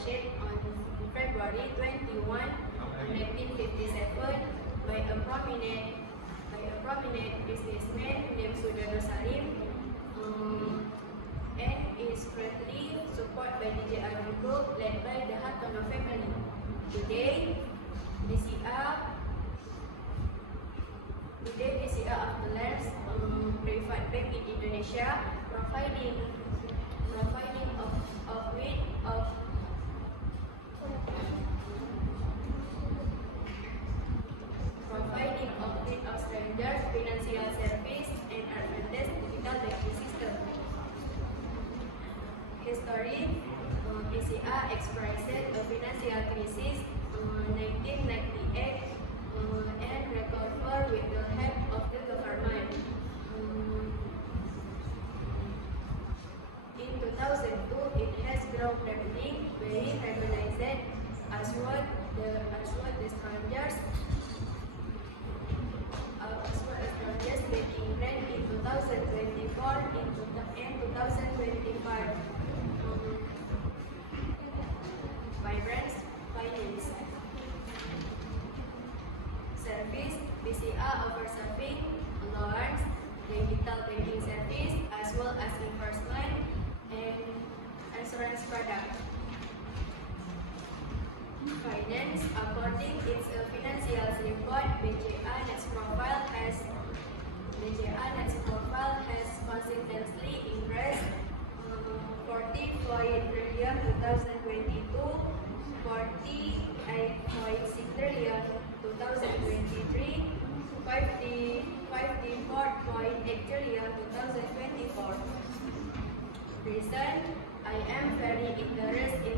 established on February 21, 1957 by a prominent businessman named Sudarno Salim, and is currently supported by DJ Arun Group led by the Hartono family. Today, BCA acknowledges private bank in Indonesia, providing of strangers financial service and advanced digital banking system. History, BCA expressed a financial crisis 1998 and recovered with the help of the government. In 2002, it has grown rapidly, being recognized as what the strangers banking brand in 2024 and 2025. Vibrant Finance Service, BCA offers serving loans, digital banking service, as well as investment and insurance product. Finance, according its financial report, BCA Net Profile has consistently increased 40.8 trillion 2022, 48.6 trillion 2023, 54.8 trillion 2024. Reason, I am very interested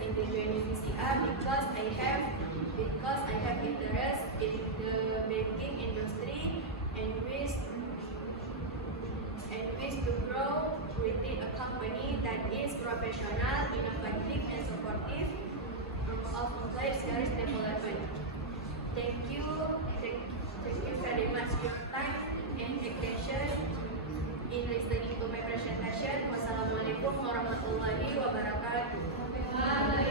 in the joining BCA because I have interest in the banking industry and wish to grow within a company that is professional, innovative, and supportive of employees' development. Thank you very much for your time and attention in listening to my presentation. Wassalamualaikum warahmatullahi wabarakatuh.